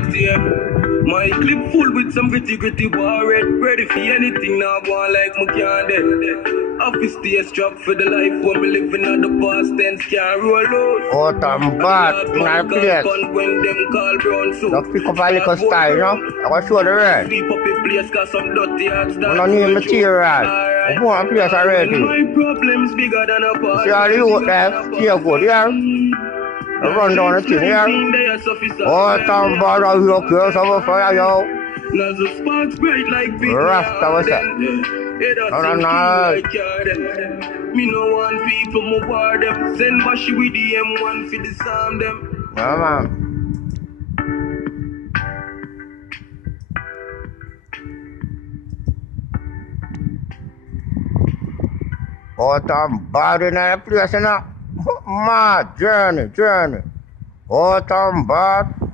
out here. My clip full with some gritty war red. Ready for anything now, go on like my can't dead. Office stay strapped for the life when me living on the past tense can't roll out. Oh, I'm bad in our place. When them call brown so Just pick up a little style, you know? I will show the rest. Sweep up a place cause some dirty hearts We don't need material. I want a place already. My problems bigger than a You see all the youth there? Stay good, yeah? I run down the thing, yeah? Oh, I'm bad, I'll look here, some fire, yo. Rasta, what's that? Me no want people, more war them. Send Bashi with the M1 for disarm them. Yeah, man. Oh, I'm bad in that place, you know? Mad journey. Oh, I'm bad.